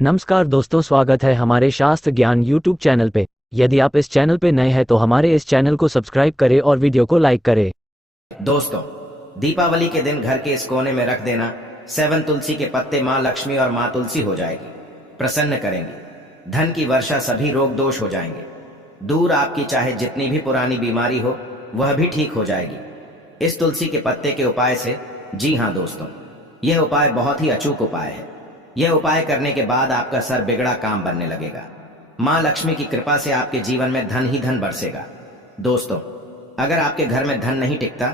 नमस्कार दोस्तों, स्वागत है हमारे शास्त्र ज्ञान यूट्यूब चैनल पे। यदि आप इस चैनल पे नए हैं तो हमारे इस चैनल को सब्सक्राइब करें और वीडियो को लाइक करें। दोस्तों, दीपावली के दिन घर के इस कोने में रख देना 7 तुलसी के पत्ते माँ लक्ष्मी और माँ तुलसी हो जाएगी, प्रसन्न करेंगी। धन की वर्षा, सभी रोग दोष हो जाएंगे दूर। आपकी चाहे जितनी भी पुरानी बीमारी हो वह भी ठीक हो जाएगी इस तुलसी के पत्ते के उपाय से। जी हाँ दोस्तों, यह उपाय बहुत ही अचूक उपाय है। यह उपाय करने के बाद आपका सर बिगड़ा काम बनने लगेगा। माँ लक्ष्मी की कृपा से आपके जीवन में धन ही धन बरसेगा। दोस्तों, अगर आपके घर में धन नहीं टिकता,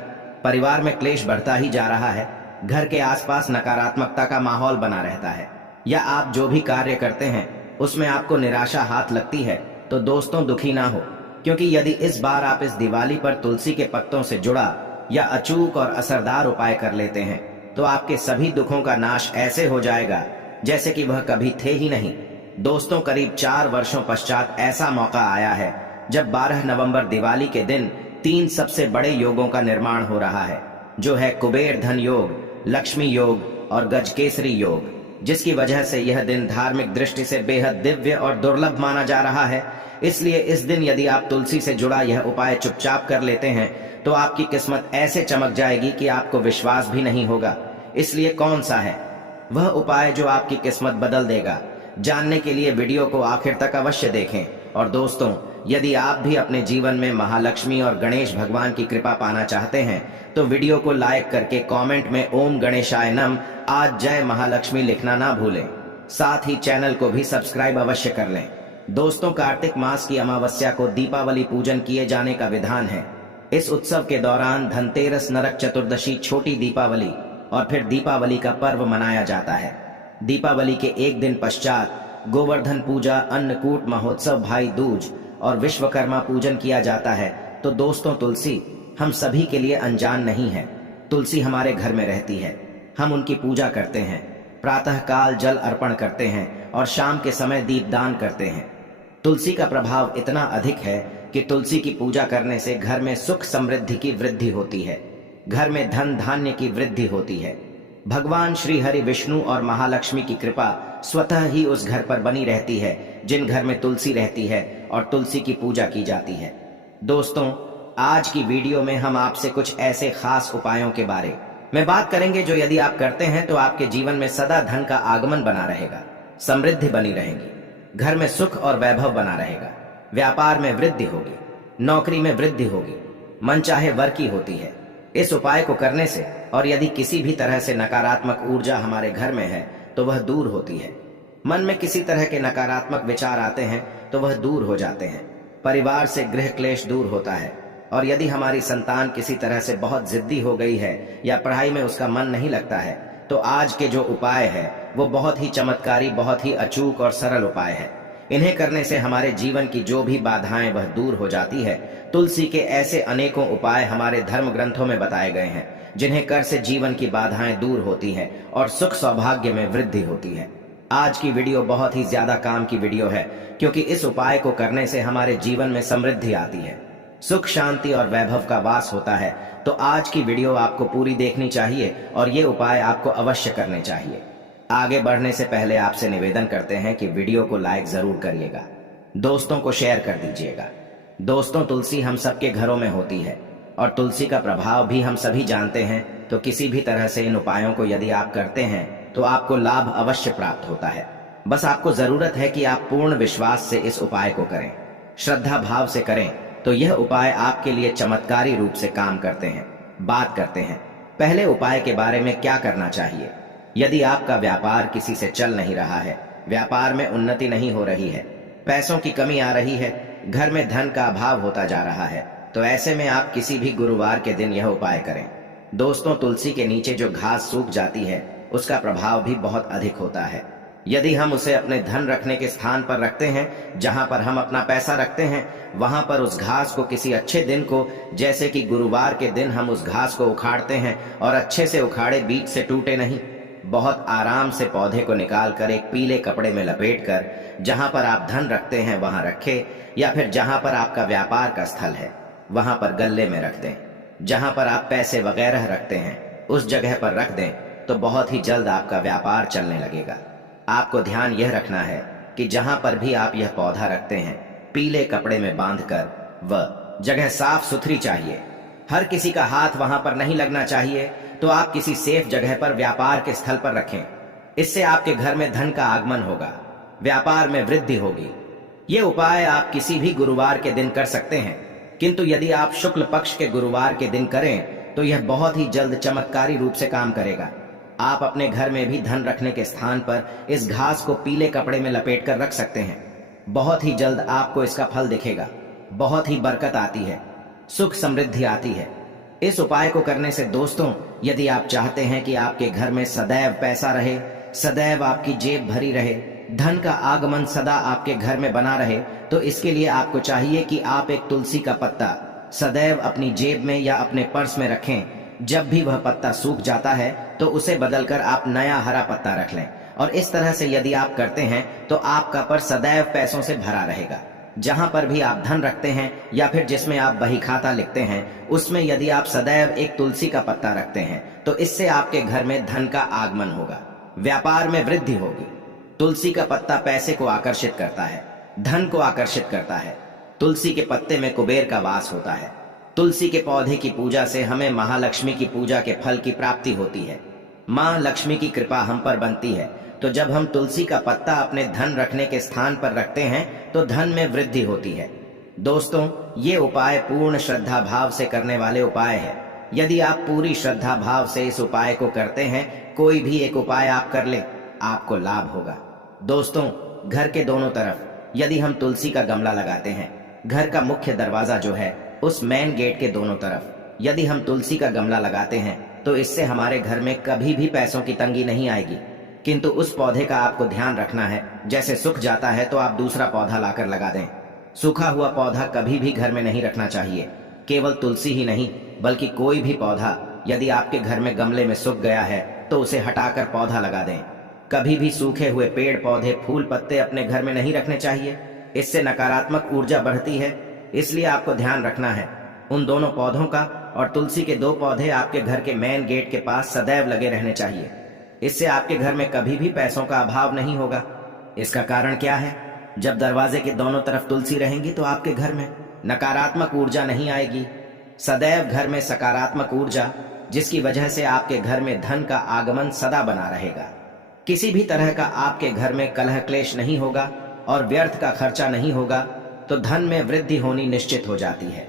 परिवार में क्लेश बढ़ता ही जा रहा है, घर के आसपास नकारात्मकता का माहौल बना रहता है, या आप जो भी कार्य करते हैं उसमें आपको निराशा हाथ लगती है, तो दोस्तों दुखी ना हो, क्योंकि यदि इस बार आप इस दिवाली पर तुलसी के पत्तों से जुड़ा या अचूक और असरदार उपाय कर लेते हैं तो आपके सभी दुखों का नाश ऐसे हो जाएगा जैसे कि वह कभी थे ही नहीं। दोस्तों, करीब 4 वर्षों पश्चात ऐसा मौका आया है जब 12 नवंबर दिवाली के दिन 3 सबसे बड़े योगों का निर्माण हो रहा है, जो है कुबेर धन योग, लक्ष्मी योग और गजकेसरी योग, जिसकी वजह से यह दिन धार्मिक दृष्टि से बेहद दिव्य और दुर्लभ माना जा रहा है। इसलिए इस दिन यदि आप तुलसी से जुड़ा यह उपाय चुपचाप कर लेते हैं तो आपकी किस्मत ऐसे चमक जाएगी कि आपको विश्वास भी नहीं होगा। इसलिए कौन सा है वह उपाय जो आपकी किस्मत बदल देगा? जानने के लिए वीडियो को आखिर तक अवश्य देखें। और दोस्तों, यदि आप भी अपने जीवन में महालक्ष्मी और गणेश भगवान की कृपा पाना चाहते हैं तो वीडियो को लाइक करके कमेंट में ओम गणेशाय नम, आज जय महालक्ष्मी लिखना ना भूलें। साथ ही चैनल को भी सब्सक्राइब अवश्य कर लें। दोस्तों, कार्तिक मास की अमावस्या को दीपावली पूजन किए जाने का विधान है। इस उत्सव के दौरान धनतेरस, नरक चतुर्दशी, छोटी दीपावली और फिर दीपावली का पर्व मनाया जाता है। दीपावली के एक दिन पश्चात गोवर्धन पूजा, अन्नकूट महोत्सव, भाई दूज और विश्वकर्मा पूजन किया जाता है। तो दोस्तों, तुलसी हम सभी के लिए अनजान नहीं है। तुलसी हमारे घर में रहती है, हम उनकी पूजा करते हैं, प्रातः काल जल अर्पण करते हैं और शाम के समय दीपदान करते हैं। तुलसी का प्रभाव इतना अधिक है कि तुलसी की पूजा करने से घर में सुख समृद्धि की वृद्धि होती है, घर में धन धान्य की वृद्धि होती है। भगवान श्री हरि विष्णु और महालक्ष्मी की कृपा स्वतः ही उस घर पर बनी रहती है जिन घर में तुलसी रहती है और तुलसी की पूजा की जाती है। दोस्तों, आज की वीडियो में हम आपसे कुछ ऐसे खास उपायों के बारे में बात करेंगे जो यदि आप करते हैं तो आपके जीवन में सदा धन का आगमन बना रहेगा, समृद्धि बनी रहेगी, घर में सुख और वैभव बना रहेगा, व्यापार में वृद्धि होगी, नौकरी में वृद्धि होगी, मनचाहे वर की होती है। इस उपाय को करने से और यदि किसी भी तरह से नकारात्मक ऊर्जा हमारे घर में है तो वह दूर होती है। मन में किसी तरह के नकारात्मक विचार आते हैं तो वह दूर हो जाते हैं। परिवार से गृह क्लेश दूर होता है। और यदि हमारी संतान किसी तरह से बहुत जिद्दी हो गई है या पढ़ाई में उसका मन नहीं लगता है तो आज के जो उपाय है वो बहुत ही चमत्कारी, बहुत ही अचूक और सरल उपाय है। इन्हें करने से हमारे जीवन की जो भी बाधाएं वह दूर हो जाती है। तुलसी के ऐसे अनेकों उपाय हमारे धर्म ग्रंथों में बताए गए हैं जिन्हें कर से जीवन की बाधाएं दूर होती हैं और सुख सौभाग्य में वृद्धि होती है। आज की वीडियो बहुत ही ज्यादा काम की वीडियो है, क्योंकि इस उपाय को करने से हमारे जीवन में समृद्धि आती है, सुख शांति और वैभव का वास होता है। तो आज की वीडियो आपको पूरी देखनी चाहिए और ये उपाय आपको अवश्य करने चाहिए। आगे बढ़ने से पहले आपसे निवेदन करते हैं कि वीडियो को लाइक जरूर करिएगा, दोस्तों को शेयर कर दीजिएगा। दोस्तों, तुलसी हम सबके घरों में होती है और तुलसी का प्रभाव भी हम सभी जानते हैं। तो किसी भी तरह से इन उपायों को यदि आप करते हैं तो आपको लाभ अवश्य प्राप्त होता है। बस आपको जरूरत है कि आप पूर्ण विश्वास से इस उपाय को करें, श्रद्धा भाव से करें, तो यह उपाय आपके लिए चमत्कारी रूप से काम करते हैं। बात करते हैं पहले उपाय के बारे में क्या करना चाहिए। यदि आपका व्यापार किसी से चल नहीं रहा है, व्यापार में उन्नति नहीं हो रही है, पैसों की कमी आ रही है, घर में धन का अभाव होता जा रहा है, तो ऐसे में आप किसी भी गुरुवार के दिन यह उपाय करें। दोस्तों, तुलसी के नीचे जो घास सूख जाती है उसका प्रभाव भी बहुत अधिक होता है। यदि हम उसे अपने धन रखने के स्थान पर रखते हैं, जहां पर हम अपना पैसा रखते हैं, वहां पर उस घास को किसी अच्छे दिन को, जैसे कि गुरुवार के दिन हम उस घास को उखाड़ते हैं और अच्छे से उखाड़े, बीच से टूटे नहीं, बहुत आराम से पौधे को निकालकर एक पीले कपड़े में लपेटकर जहां पर आप धन रखते हैं वहां रखें, या फिर जहां पर आपका व्यापार का स्थल है वहां पर गल्ले में रख दें। जहां पर आप पैसे वगैरह रखते हैं उस जगह पर रख दें तो बहुत ही जल्द आपका व्यापार चलने लगेगा। आपको ध्यान यह रखना है कि जहां पर भी आप यह पौधा रखते हैं, पीले कपड़े में बांधकर वह जगह साफ सुथरी चाहिए। हर किसी का हाथ वहां पर नहीं लगना चाहिए, तो आप किसी सेफ जगह पर व्यापार के स्थल पर रखें। इससे आपके घर में धन का आगमन होगा, व्यापार में वृद्धि होगी। ये उपाय आप किसी भी गुरुवार के दिन कर सकते हैं, किंतु यदि आप शुक्ल पक्ष के गुरुवार के दिन करें तो यह बहुत ही जल्द चमत्कारी रूप से काम करेगा। आप अपने घर में भी धन रखने के स्थान पर इस घास को पीले कपड़े में लपेट कर रख सकते हैं। बहुत ही जल्द आपको इसका फल दिखेगा। बहुत ही बरकत आती है, सुख समृद्धि आती है। इस उपाय को करने से दोस्तों, यदि आप चाहते हैं कि आपके घर में सदैव पैसा रहे, सदैव आपकी जेब भरी रहे, धन का आगमन सदा आपके घर में बना रहे, तो इसके लिए आपको चाहिए कि आप एक तुलसी का पत्ता सदैव अपनी जेब में या अपने पर्स में रखें। जब भी वह पत्ता सूख जाता है तो उसे बदलकर आप नया हरा पत्ता रख लें, और इस तरह से यदि आप करते हैं तो आपका पर्स सदैव पैसों से भरा रहेगा। जहां पर भी आप धन रखते हैं या फिर जिसमें आप बही खाता लिखते हैं, उसमें यदि आप सदैव एक तुलसी का पत्ता रखते हैं तो इससे आपके घर में धन का आगमन होगा, व्यापार में वृद्धि होगी। तुलसी का पत्ता पैसे को आकर्षित करता है, धन को आकर्षित करता है। तुलसी के पत्ते में कुबेर का वास होता है। तुलसी के पौधे की पूजा से हमें महालक्ष्मी की पूजा के फल की प्राप्ति होती है। मां लक्ष्मी की कृपा हम पर बनती है। तो जब हम तुलसी का पत्ता अपने धन रखने के स्थान पर रखते हैं तो धन में वृद्धि होती है। दोस्तों, ये उपाय पूर्ण श्रद्धा भाव से करने वाले उपाय है। यदि आप पूरी श्रद्धा भाव से इस उपाय को करते हैं, कोई भी एक उपाय आप कर ले, आपको लाभ होगा। दोस्तों, घर के दोनों तरफ यदि हम तुलसी का गमला लगाते हैं, घर का मुख्य दरवाजा जो है उस मेन गेट के दोनों तरफ यदि हम तुलसी का गमला लगाते हैं तो इससे हमारे घर में कभी भी पैसों की तंगी नहीं आएगी। किंतु उस पौधे का आपको ध्यान रखना है, जैसे सूख जाता है तो आप दूसरा पौधा लाकर लगा दें। सूखा हुआ पौधा कभी भी घर में नहीं रखना चाहिए। केवल तुलसी ही नहीं बल्कि कोई भी पौधा यदि आपके घर में गमले में सूख गया है तो उसे हटाकर पौधा लगा दें। कभी भी सूखे हुए पेड़ पौधे फूल पत्ते अपने घर में नहीं रखने चाहिए, इससे नकारात्मक ऊर्जा बढ़ती है। इसलिए आपको ध्यान रखना है उन दोनों पौधों का, और तुलसी के 2 पौधे आपके घर के मेन गेट के पास सदैव लगे रहने चाहिए। इससे आपके घर में कभी भी पैसों का अभाव नहीं होगा। इसका कारण क्या है? जब दरवाजे के दोनों तरफ तुलसी रहेंगी तो आपके घर में नकारात्मक ऊर्जा नहीं आएगी, सदैव घर में सकारात्मक ऊर्जा, जिसकी वजह से आपके घर में धन का आगमन सदा बना रहेगा। किसी भी तरह का आपके घर में कलह क्लेश नहीं होगा और व्यर्थ का खर्चा नहीं होगा, तो धन में वृद्धि होनी निश्चित हो जाती है।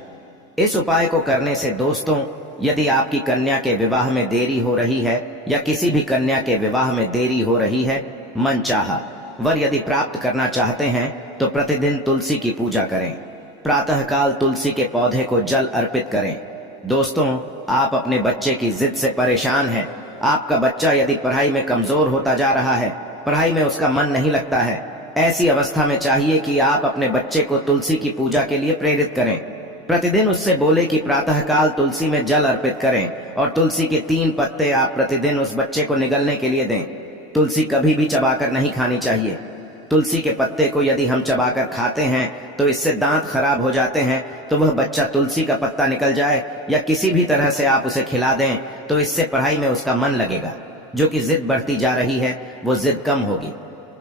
इस उपाय को करने से दोस्तों, यदि आपकी कन्या के विवाह में देरी हो रही है या किसी भी कन्या के विवाह में देरी हो रही है, मनचाहा वर यदि प्राप्त करना चाहते हैं तो प्रतिदिन तुलसी की पूजा करें। प्रातःकाल तुलसी के पौधे को जल अर्पित करें। दोस्तों, आप अपने बच्चे की जिद से परेशान हैं। आपका बच्चा यदि पढ़ाई में कमजोर होता जा रहा है, पढ़ाई में उसका मन नहीं लगता है, ऐसी अवस्था में चाहिए कि आप अपने बच्चे को तुलसी की पूजा के लिए प्रेरित करें। प्रतिदिन उससे बोले कि प्रातःकाल तुलसी में जल अर्पित करें और तुलसी के 3 पत्ते आप प्रतिदिन उस बच्चे को निगलने के लिए दें। तुलसी कभी भी चबाकर नहीं खानी चाहिए। तुलसी के पत्ते को यदि हम चबाकर खाते हैं तो इससे दांत खराब हो जाते हैं, तो वह बच्चा तुलसी का पत्ता निकल जाए या किसी भी तरह से आप उसे खिला दें तो इससे पढ़ाई में उसका मन लगेगा। जो कि जिद बढ़ती जा रही है वो जिद कम होगी।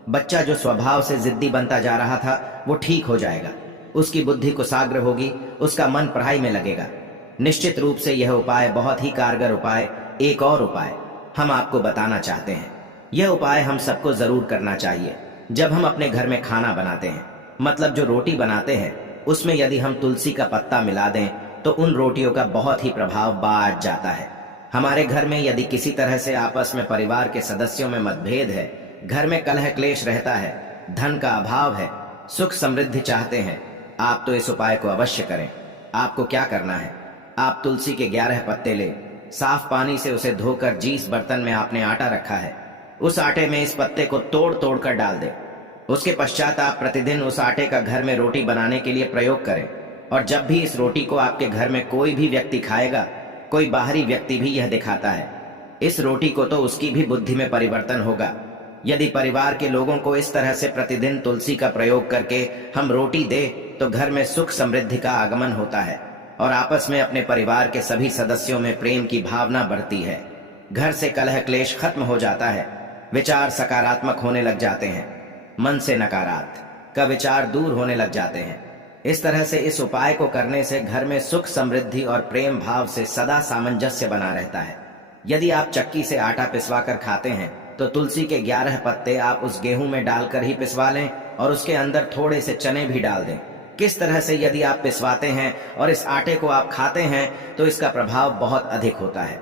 बच्चा जो स्वभाव से जिद्दी बनता जा रहा था वो ठीक हो जाएगा, उसकी बुद्धि कुशाग्र होगी, उसका मन पढ़ाई में लगेगा। निश्चित रूप से यह उपाय बहुत ही कारगर उपाय। एक और उपाय हम आपको बताना चाहते हैं। यह उपाय हम सबको जरूर करना चाहिए। जब हम अपने घर में खाना बनाते हैं, मतलब जो रोटी बनाते हैं, उसमें यदि हम तुलसी का पत्ता मिला दें तो उन रोटियों का बहुत ही प्रभाव बढ़ जाता है। हमारे घर में यदि किसी तरह से आपस में परिवार के सदस्यों में मतभेद है, घर में कलह क्लेश रहता है, धन का अभाव है, सुख समृद्धि चाहते हैं, आप तो इस उपाय को अवश्य करें। आपको क्या करना है, आप तुलसी के 11 पत्ते ले, साफ पानी से उसे धोकर जिस बर्तन में आपने आटा रखा है उस आटे में इस पत्ते को तोड़ तोड़ कर डाल दें। उसके पश्चात आप प्रतिदिन उस आटे का घर में रोटी बनाने के लिए प्रयोग करें, और जब भी इस रोटी को आपके घर में कोई भी व्यक्ति खाएगा, कोई बाहरी व्यक्ति भी यह दिखाता है, इस रोटी को तो उसकी भी बुद्धि में परिवर्तन होगा। यदि परिवार के लोगों को इस तरह से प्रतिदिन तुलसी का प्रयोग करके हम रोटी दे तो घर में सुख समृद्धि का आगमन होता है और आपस में अपने परिवार के सभी सदस्यों में प्रेम की भावना बढ़ती है। घर से कलह क्लेश खत्म हो जाता है। विचार सकारात्मक होने लग जाते हैं, मन से नकारात्मक का विचार दूर होने लग जाते हैं। इस तरह से इस उपाय को करने से घर में सुख, समृद्धि और प्रेम भाव से सदा सामंजस्य बना रहता है। यदि आप चक्की से आटा पिसवा कर खाते हैं तो तुलसी के 11 पत्ते आप उस गेहूं में डालकर ही पिसवा लें और उसके अंदर थोड़े से चने भी डाल दें। किस तरह से यदि आप पिसवाते हैं और इस आटे को आप खाते हैं तो इसका प्रभाव बहुत अधिक होता है।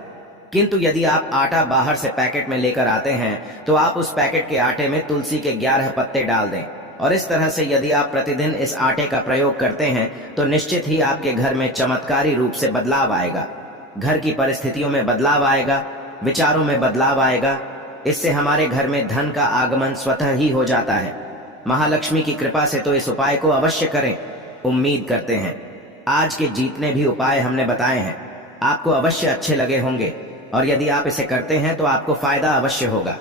किंतु यदि आप आटा बाहर से पैकेट में लेकर आते हैं तो आप उस पैकेट के आटे में तुलसी के 11 पत्ते डाल दें और इस तरह से यदि आप प्रतिदिन इस आटे का प्रयोग करते हैं तो निश्चित ही आपके घर में चमत्कारी रूप से बदलाव आएगा। घर की परिस्थितियों में बदलाव आएगा, विचारों में बदलाव आएगा। इससे हमारे घर में धन का आगमन स्वतः ही हो जाता है। महालक्ष्मी की कृपा से तो इस उपाय को अवश्य करें। उम्मीद करते हैं आज के जितने भी उपाय हमने बताए हैं आपको अवश्य अच्छे लगे होंगे और यदि आप इसे करते हैं तो आपको फायदा अवश्य होगा।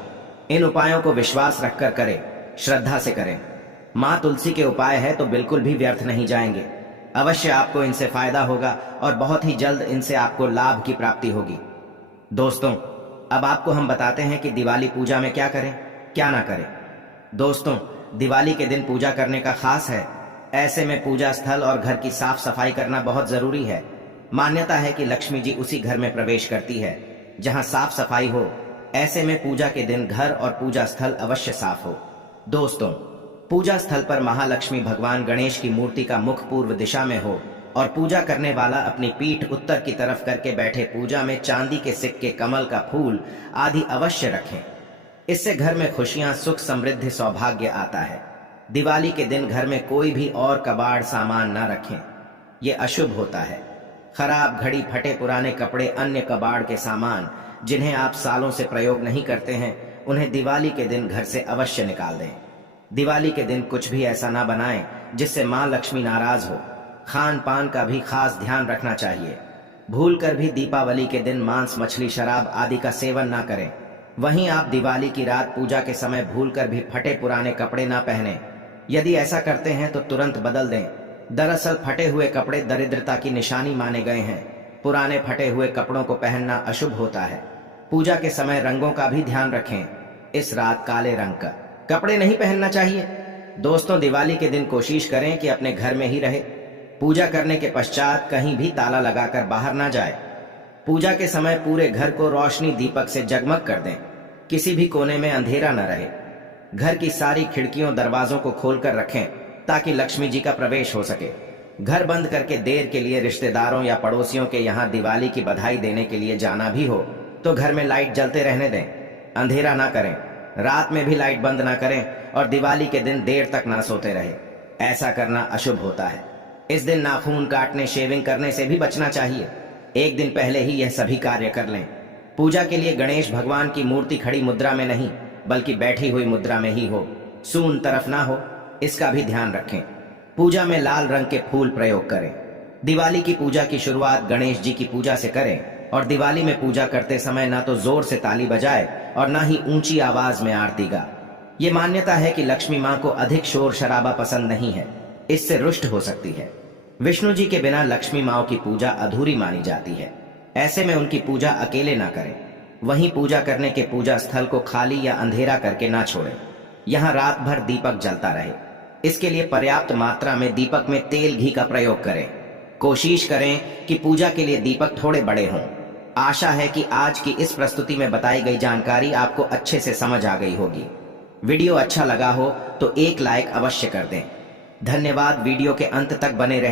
इन उपायों को विश्वास रखकर करें, श्रद्धा से करें। माँ तुलसी के उपाय है तो बिल्कुल भी व्यर्थ नहीं जाएंगे। अवश्य आपको इनसे फायदा होगा और बहुत ही जल्द इनसे आपको लाभ की प्राप्ति होगी। दोस्तों, अब आपको हम बताते हैं कि दिवाली पूजा में क्या करें, क्या ना करें। दोस्तों, दिवाली के दिन पूजा करने का खास है। ऐसे में पूजा स्थल और घर की साफ सफाई करना बहुत जरूरी है। मान्यता है कि लक्ष्मी जी उसी घर में प्रवेश करती है जहां साफ सफाई हो। ऐसे में पूजा के दिन घर और पूजा स्थल अवश्य साफ हो। दोस्तों, पूजा स्थल पर महालक्ष्मी भगवान गणेश की मूर्ति का मुख पूर्व दिशा में हो और पूजा करने वाला अपनी पीठ उत्तर की तरफ करके बैठे। पूजा में चांदी के सिक्के, कमल का फूल आदि अवश्य रखें। इससे घर में खुशियां, सुख, समृद्धि, सौभाग्य आता है। दिवाली के दिन घर में कोई भी और कबाड़ सामान न रखें, ये अशुभ होता है। खराब घड़ी, फटे पुराने कपड़े, अन्य कबाड़ के सामान जिन्हें आप सालों से प्रयोग नहीं करते हैं उन्हें दिवाली के दिन घर से अवश्य निकाल दें। दिवाली के दिन कुछ भी ऐसा ना बनाएं जिससे मां लक्ष्मी नाराज हो। खान पान का भी खास ध्यान रखना चाहिए। भूलकर भी दीपावली के दिन मांस, मछली, शराब आदि का सेवन ना करें। वहीं आप दिवाली की रात पूजा के समय भूलकर भी फटे पुराने कपड़े ना पहने। यदि ऐसा करते हैं तो तुरंत बदल दें। दरअसल फटे हुए कपड़े दरिद्रता की निशानी माने गए हैं। पुराने फटे हुए कपड़ों को पहनना अशुभ होता है। पूजा के समय रंगों का भी ध्यान रखें। इस रात काले रंग का कपड़े नहीं पहनना चाहिए। दोस्तों, दिवाली के दिन कोशिश करें कि अपने घर में ही रहे। पूजा करने के पश्चात कहीं भी ताला लगाकर बाहर ना जाए। पूजा के समय पूरे घर को रोशनी दीपक से जगमग कर दें। किसी भी कोने में अंधेरा न रहे। घर की सारी खिड़कियों, दरवाजों को खोलकर रखें ताकि लक्ष्मी जी का प्रवेश हो सके। घर बंद करके देर के लिए रिश्तेदारों या पड़ोसियों के यहाँ दिवाली की बधाई देने के लिए जाना भी हो तो घर में लाइट जलते रहने दें। अंधेरा ना करें, रात में भी लाइट बंद ना करें और दिवाली के दिन देर तक ना सोते रहे। ऐसा करना अशुभ होता है। इस दिन नाखून काटने, शेविंग करने से भी बचना चाहिए। एक दिन पहले ही यह सभी कार्य कर लें। पूजा के लिए गणेश भगवान की मूर्ति खड़ी मुद्रा में नहीं बल्कि बैठी हुई मुद्रा में ही हो, सून तरफ ना हो, इसका भी ध्यान रखें। पूजा में लाल रंग के फूल प्रयोग करें। दिवाली की पूजा की शुरुआत गणेश जी की पूजा से करें और दिवाली में पूजा करते समय ना तो जोर से ताली बजाए और ना ही ऊंची आवाज में आरती गा। ये मान्यता है कि लक्ष्मी मां को अधिक शोर शराबा पसंद नहीं है, इससे रुष्ट हो सकती है। विष्णु जी के बिना लक्ष्मी मां की पूजा अधूरी मानी जाती है। ऐसे में उनकी पूजा अकेले ना करें। वहीं पूजा करने के पूजा स्थल को खाली या अंधेरा करके ना छोड़ें। यहाँ रात भर दीपक जलता रहे। इसके लिए पर्याप्त मात्रा में दीपक में तेल, घी का प्रयोग करें। कोशिश करें कि पूजा के लिए दीपक थोड़े बड़े हों। आशा है कि आज की इस प्रस्तुति में बताई गई जानकारी आपको अच्छे से समझ आ गई होगी। वीडियो अच्छा लगा हो तो एक लाइक अवश्य कर दें। धन्यवाद। वीडियो के अंत तक बने रहें।